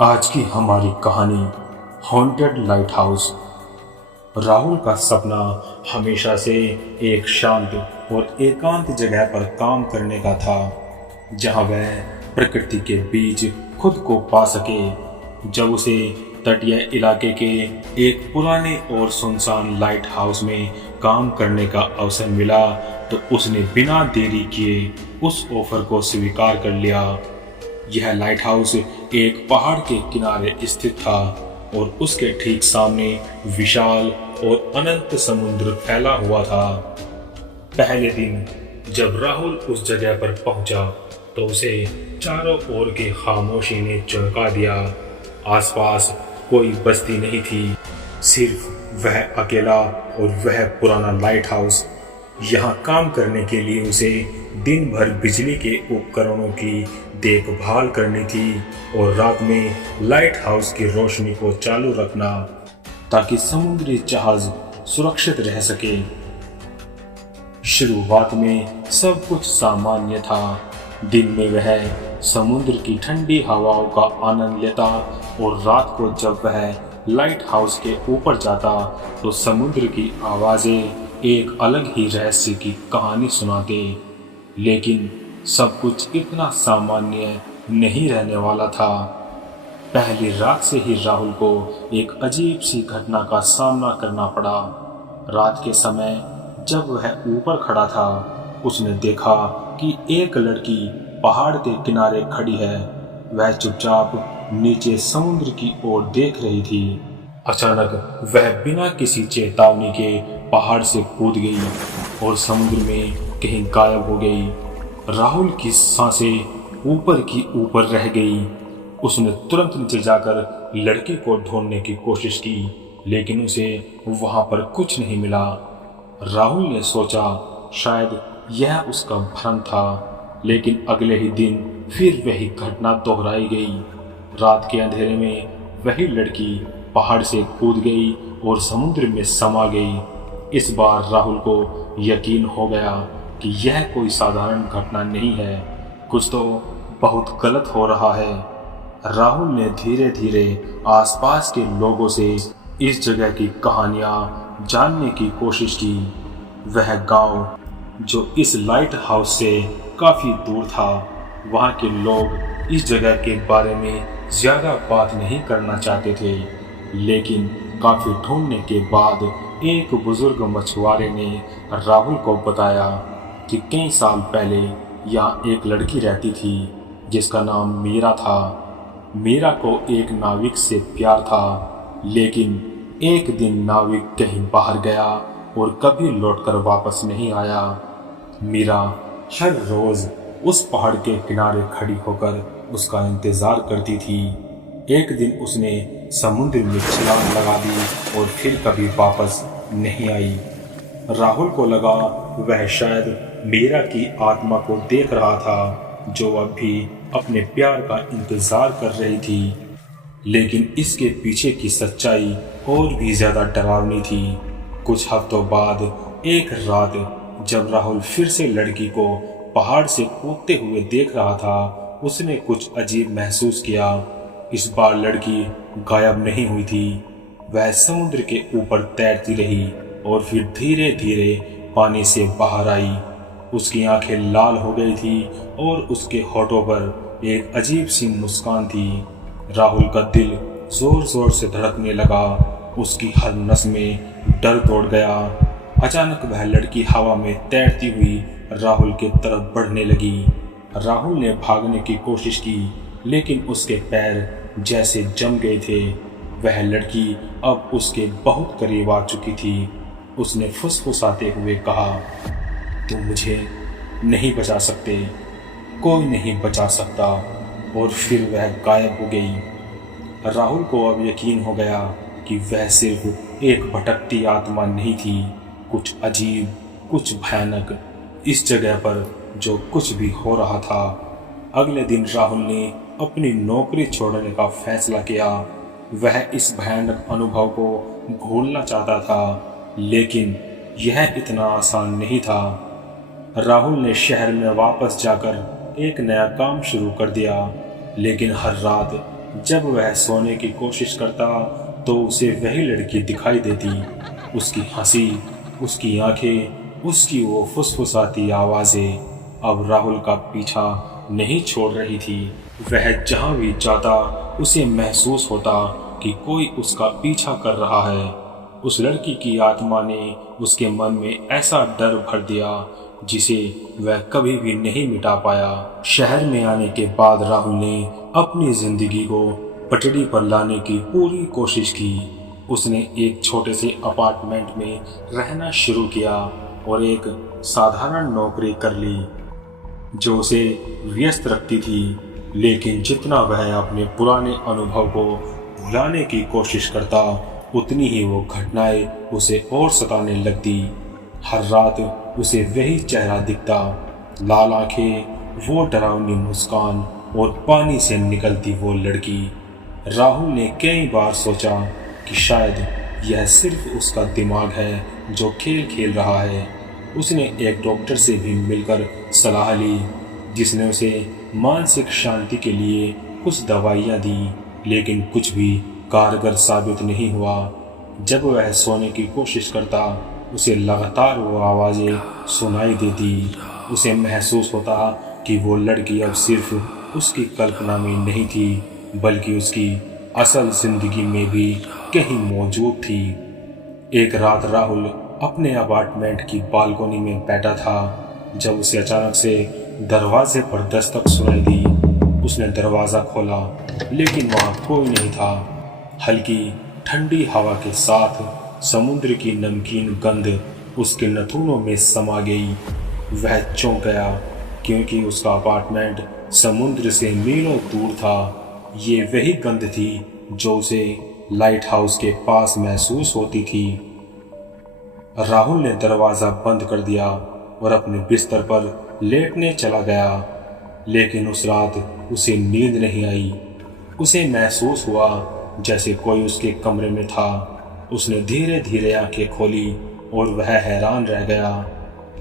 आज की हमारी कहानी हॉन्टेड लाइट हाउस। राहुल का सपना हमेशा से एक शांत और एकांत जगह पर काम करने का था, जहां वह प्रकृति के बीच खुद को पा सके। जब उसे तटीय इलाके के एक पुराने और सुनसान लाइट हाउस में काम करने का अवसर मिला, तो उसने बिना देरी किए उस ऑफर को स्वीकार कर लिया। यह लाइट हाउस एक पहाड़ के किनारे स्थित था और उसके ठीक सामने विशाल और अनंत समुद्र फैला हुआ था। पहले दिन जब राहुल उस जगह पर पहुंचा, तो उसे चारों ओर की खामोशी ने चौंका दिया। आसपास कोई बस्ती नहीं थी, सिर्फ वह अकेला और वह पुराना लाइट हाउस। यहाँ काम करने के लिए उसे दिन भर बिजली के उपकरणों की देखभाल करनी थी और रात में लाइट हाउस की रोशनी को चालू रखना, ताकि समुद्री जहाज सुरक्षित रह सके। शुरुआत में सब कुछ सामान्य था। दिन में वह समुद्र की ठंडी हवाओं का आनंद लेता और रात को जब वह लाइट हाउस के ऊपर जाता, तो समुद्र की आवाजें एक अलग ही रहस्य की कहानी सुनाते। लेकिन सब कुछ इतना सामान्य नहीं रहने वाला था। पहली रात से ही राहुल को एक अजीब सी घटना का सामना करना पड़ा। रात के समय जब वह ऊपर खड़ा था, उसने देखा कि एक लड़की पहाड़ के किनारे खड़ी है। वह चुपचाप नीचे समुद्र की ओर देख रही थी। अचानक वह बिना किसी चेतावनी के पहाड़ से कूद गई और समुद्र में कहीं गायब हो गई। राहुल की सांसें ऊपर की ऊपर रह गई। उसने तुरंत नीचे जाकर लड़के को ढूंढने की कोशिश की, लेकिन उसे वहां पर कुछ नहीं मिला। राहुल ने सोचा शायद यह उसका भ्रम था, लेकिन अगले ही दिन फिर वही घटना दोहराई गई। रात के अंधेरे में वही लड़की पहाड़ से कूद गई और समुद्र में समा गई। इस बार राहुल को यकीन हो गया कि यह कोई साधारण घटना नहीं है, कुछ तो बहुत गलत हो रहा है। राहुल ने धीरे धीरे आसपास के लोगों से इस जगह की कहानियां जानने की कोशिश की। वह गांव जो इस लाइट हाउस से काफी दूर था, वहां के लोग इस जगह के बारे में ज्यादा बात नहीं करना चाहते थे। लेकिन काफी ढूंढने के बाद एक बुजुर्ग मछुआरे ने राहुल को बताया कि कई साल पहले यहाँ एक लड़की रहती थी जिसका नाम मीरा था। मीरा को एक नाविक से प्यार था, लेकिन एक दिन नाविक कहीं बाहर गया और कभी लौटकर वापस नहीं आया। मीरा हर रोज उस पहाड़ के किनारे खड़ी होकर उसका इंतजार करती थी। एक दिन उसने समुद्र में छलांग लगा दी और फिर कभी वापस नहीं आई। राहुल को लगा वह शायद मीरा की आत्मा को देख रहा था, जो अब भी अपने प्यार का इंतजार कर रही थी। लेकिन इसके पीछे की सच्चाई और भी ज्यादा डरावनी थी। कुछ हफ्तों बाद एक रात जब राहुल फिर से लड़की को पहाड़ से कूदते हुए देख रहा था, उसने कुछ अजीब महसूस किया। इस बार लड़की गायब नहीं हुई थी। वह समुद्र के ऊपर तैरती रही और फिर धीरे धीरे पानी से बाहर आई। उसकी आंखें लाल हो गई थी और उसके होठों पर एक अजीब सी मुस्कान थी। राहुल का दिल जोर जोर से धड़कने लगा। उसकी हर नस में डर दौड़ गया। अचानक वह लड़की हवा में तैरती हुई राहुल के तरफ बढ़ने लगी। राहुल ने भागने की कोशिश की, लेकिन उसके पैर जैसे जम गए थे। वह लड़की अब उसके बहुत करीब आ चुकी थी। उसने फुसफुसाते हुए कहा, तुम मुझे नहीं बचा सकते, कोई नहीं बचा सकता। और फिर वह गायब हो गई। राहुल को अब यकीन हो गया कि वह सिर्फ एक भटकती आत्मा नहीं थी, कुछ अजीब, कुछ भयानक इस जगह पर जो कुछ भी हो रहा था। अगले दिन राहुल ने अपनी नौकरी छोड़ने का फैसला किया। वह इस भयानक अनुभव को भूलना चाहता था, लेकिन यह इतना आसान नहीं था। राहुल ने शहर में वापस जाकर एक नया काम शुरू कर दिया, लेकिन हर रात जब वह सोने की कोशिश करता तो उसे वही लड़की दिखाई देती। उसकी हंसी, उसकी आंखें, उसकी वो फुसफुसाती आवाजें अब राहुल का पीछा नहीं छोड़ रही थी। वह जहां भी जाता उसे महसूस होता कि कोई उसका पीछा कर रहा है। उस लड़की की आत्मा ने उसके मन में ऐसा डर भर दिया जिसे वह कभी भी नहीं मिटा पाया। शहर में आने के बाद राहुल ने अपनी जिंदगी को पटरी पर लाने की पूरी कोशिश की। उसने एक छोटे से अपार्टमेंट में रहना शुरू किया और एक साधारण नौकरी कर ली जो उसे व्यस्त रखती थी। लेकिन जितना वह अपने पुराने अनुभव को भुलाने की कोशिश करता उतनी ही वो घटनाएं उसे और सताने लगती। हर रात उसे वही चेहरा दिखता, लाल आंखें, वो डरावनी मुस्कान और पानी से निकलती वो लड़की। राहुल ने कई बार सोचा कि शायद यह सिर्फ उसका दिमाग है जो खेल खेल रहा है। उसने एक डॉक्टर से भी मिलकर सलाह ली जिसने उसे मानसिक शांति के लिए कुछ दवाइयाँ दी, लेकिन कुछ भी कारगर साबित नहीं हुआ। जब वह सोने की कोशिश करता उसे लगातार वो आवाज़ें सुनाई देती। उसे महसूस होता कि वो लड़की अब सिर्फ उसकी कल्पना में नहीं थी बल्कि उसकी असल जिंदगी में भी कहीं मौजूद थी। एक रात राहुल अपने अपार्टमेंट की बालकनी में बैठा था जब उसे अचानक से दरवाजे पर दस्तक सुनाई दी। उसने दरवाज़ा खोला लेकिन वहाँ कोई नहीं था। हल्की ठंडी हवा के साथ समुद्र की नमकीन गंध उसके नथुनों में समा गई। वह चौंक गया क्योंकि उसका अपार्टमेंट समुद्र से मीलों दूर था। ये वही गंध थी जो उसे लाइट हाउस के पास महसूस होती थी। राहुल ने दरवाज़ा बंद कर दिया और अपने बिस्तर पर लेटने चला गया, लेकिन उस रात उसे नींद नहीं आई। उसे महसूस हुआ जैसे कोई उसके कमरे में था। उसने धीरे धीरे आंखें खोली और वह हैरान रह गया।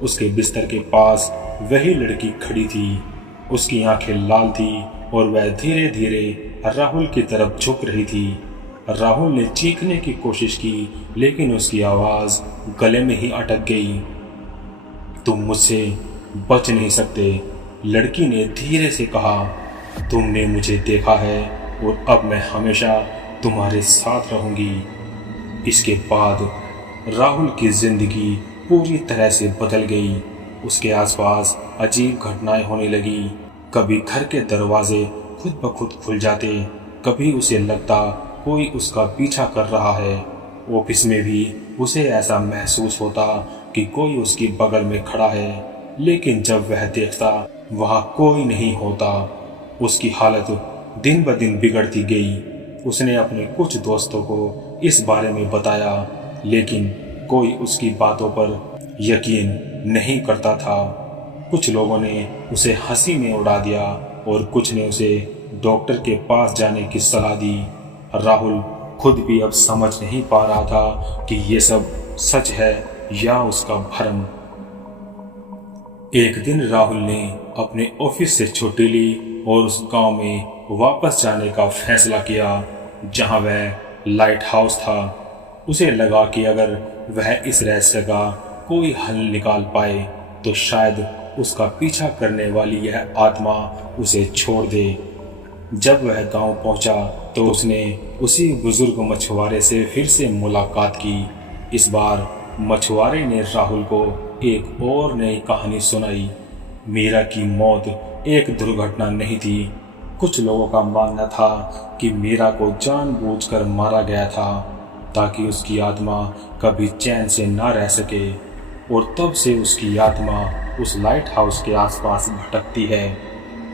उसके बिस्तर के पास वही लड़की खड़ी थी। उसकी आंखें लाल थी और वह धीरे धीरे राहुल की तरफ झुक रही थी। राहुल ने चीखने की कोशिश की लेकिन उसकी आवाज़ गले में ही अटक गई। तुम मुझसे बच नहीं सकते, लड़की ने धीरे से कहा। तुमने मुझे देखा है और अब मैं हमेशा तुम्हारे साथ रहूंगी। इसके बाद राहुल की जिंदगी पूरी तरह से बदल गई। उसके आसपास अजीब घटनाएं होने लगी। कभी घर के दरवाजे खुद ब खुद खुल जाते, कभी उसे लगता कोई उसका पीछा कर रहा है। ऑफिस में भी उसे ऐसा महसूस होता कि कोई उसकी बगल में खड़ा है, लेकिन जब वह देखता वहाँ कोई नहीं होता। उसकी हालत दिन ब दिन बिगड़ती गई। उसने अपने कुछ दोस्तों को इस बारे में बताया, लेकिन कोई उसकी बातों पर यकीन नहीं करता था। कुछ लोगों ने उसे हंसी में उड़ा दिया और कुछ ने उसे डॉक्टर के पास जाने की सलाह दी। राहुल खुद भी अब समझ नहीं पा रहा था कि ये सब सच है या उसका भ्रम। एक दिन राहुल ने अपने ऑफिस से छुट्टी ली और उस गांव में वापस जाने का फैसला किया जहां वह लाइट हाउस था। उसे लगा कि अगर वह इस रहस्य का कोई हल निकाल पाए तो शायद उसका पीछा करने वाली यह आत्मा उसे छोड़ दे। जब वह गांव पहुंचा तो उसने उसी बुजुर्ग मछुआरे से फिर से मुलाकात की। इस बार मछुआरे ने राहुल को एक और नई कहानी सुनाई। मीरा की मौत एक दुर्घटना नहीं थी। कुछ लोगों का मानना था कि मीरा को जानबूझकर मारा गया था ताकि उसकी आत्मा कभी चैन से ना रह सके, और तब से उसकी आत्मा उस लाइट हाउस के आसपास भटकती है,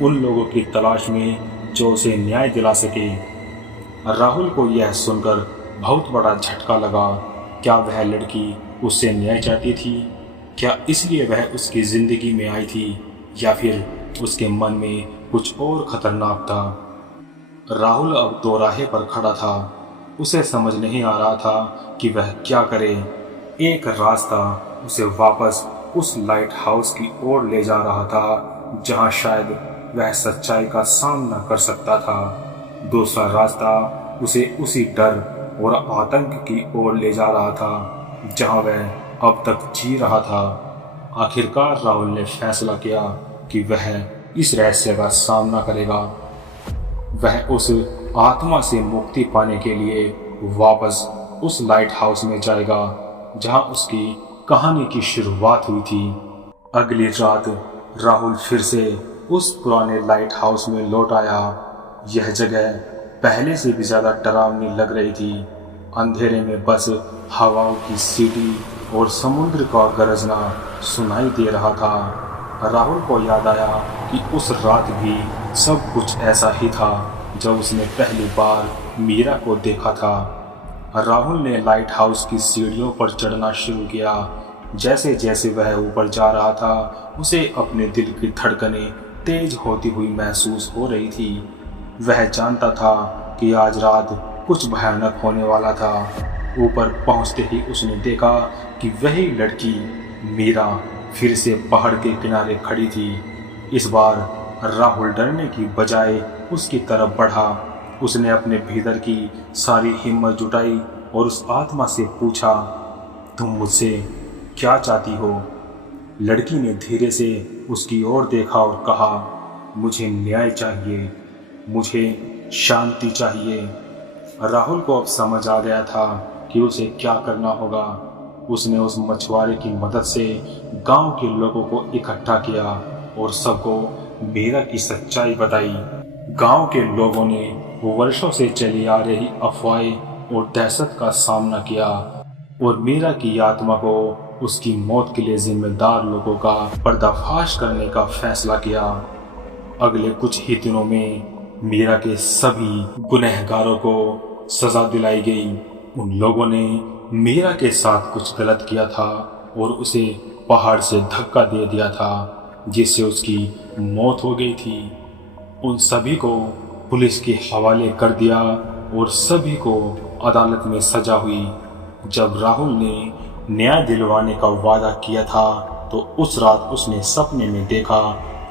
उन लोगों की तलाश में जो उसे न्याय दिला सके। राहुल को यह सुनकर बहुत बड़ा झटका लगा। क्या वह लड़की उससे न्याय चाहती थी? क्या इसलिए वह उसकी जिंदगी में आई थी, या फिर उसके मन में कुछ और खतरनाक था? राहुल अब दोराहे पर खड़ा था। उसे समझ नहीं आ रहा था कि वह क्या करे। एक रास्ता उसे वापस उस लाइट हाउस की ओर ले जा रहा था जहां शायद वह सच्चाई का सामना कर सकता था। दूसरा रास्ता उसे उसी डर और आतंक की ओर ले जा रहा था जहां वह अब तक जी रहा था। आखिरकार राहुल ने फैसला किया कि वह इस रहस्य का सामना करेगा। वह उस आत्मा से मुक्ति पाने के लिए वापस उस लाइट हाउस में जाएगा जहां उसकी कहानी की शुरुआत हुई थी। अगली रात राहुल फिर से उस पुराने लाइट हाउस में लौट आया। यह जगह पहले से भी ज्यादा डरावनी लग रही थी। अंधेरे में बस हवाओं की सीटी और समुद्र का गरजना सुनाई दे रहा था। राहुल को याद आया कि उस रात भी सब कुछ ऐसा ही था जब उसने पहली बार मीरा को देखा था। राहुल ने लाइट हाउस की सीढ़ियों पर चढ़ना शुरू किया। जैसे जैसे वह ऊपर जा रहा था उसे अपने दिल की धड़कनें तेज होती हुई महसूस हो रही थी। वह जानता था कि आज रात कुछ भयानक होने वाला था। ऊपर पहुंचते ही उसने देखा कि वही लड़की मीरा फिर से पहाड़ के किनारे खड़ी थी। इस बार राहुल डरने की बजाय उसकी तरफ बढ़ा। उसने अपने भीतर की सारी हिम्मत जुटाई और उस आत्मा से पूछा, तुम मुझसे क्या चाहती हो? लड़की ने धीरे से उसकी ओर देखा और कहा, मुझे न्याय चाहिए, मुझे शांति चाहिए। राहुल को अब समझ आ गया था कि उसे क्या करना होगा। उसने उस मछुआरे की मदद से गांव के लोगों को इकट्ठा किया और सबको मीरा की सच्चाई बताई। गांव के लोगों ने वर्षों से चली आ रही अफवाहें और दहशत का सामना किया और मीरा की आत्मा को उसकी मौत के लिए जिम्मेदार लोगों का पर्दाफाश करने का फैसला किया। अगले कुछ ही दिनों में मीरा के सभी गुनहगारों को सजा दिलाई गई। उन लोगों ने मीरा के साथ कुछ गलत किया था और उसे पहाड़ से धक्का दे दिया था जिससे उसकी मौत हो गई थी। उन सभी को पुलिस के हवाले कर दिया और सभी को अदालत में सजा हुई। जब राहुल ने न्याय दिलवाने का वादा किया था तो उस रात उसने सपने में देखा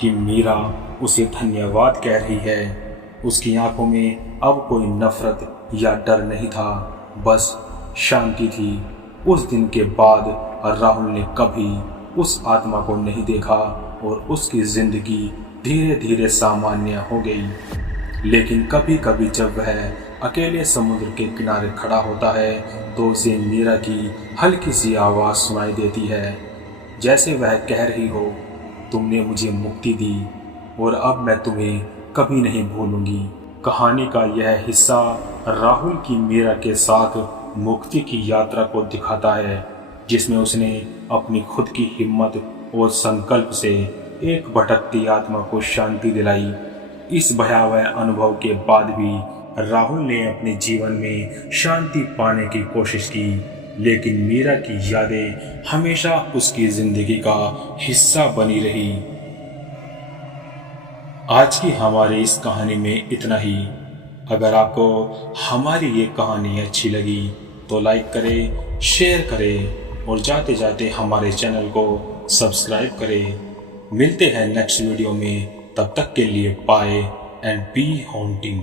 कि मीरा उसे धन्यवाद कह रही है। उसकी आंखों में अब कोई नफरत या डर नहीं था, बस शांति थी। उस दिन के बाद राहुल ने कभी उस आत्मा को नहीं देखा और उसकी जिंदगी धीरे धीरे सामान्य हो गई। लेकिन कभी कभी जब वह अकेले समुद्र के किनारे खड़ा होता है तो उसे मीरा की हल्की सी आवाज़ सुनाई देती है, जैसे वह कह रही हो, तुमने मुझे मुक्ति दी और अब मैं तुम्हें कभी नहीं भूलूंगी। कहानी का यह हिस्सा राहुल की मीरा के साथ मुक्ति की यात्रा को दिखाता है, जिसमें उसने अपनी खुद की हिम्मत और संकल्प से एक भटकती आत्मा को शांति दिलाई। इस भयावह अनुभव के बाद भी राहुल ने अपने जीवन में शांति पाने की कोशिश की, लेकिन मीरा की यादें हमेशा उसकी जिंदगी का हिस्सा बनी रही। आज की हमारी इस कहानी में इतना ही। अगर आपको हमारी ये कहानी अच्छी लगी तो लाइक करें, शेयर करें और जाते जाते हमारे चैनल को सब्सक्राइब करें। मिलते हैं नेक्स्ट वीडियो में, तब तक के लिए बाय एंड बी हॉन्टिंग।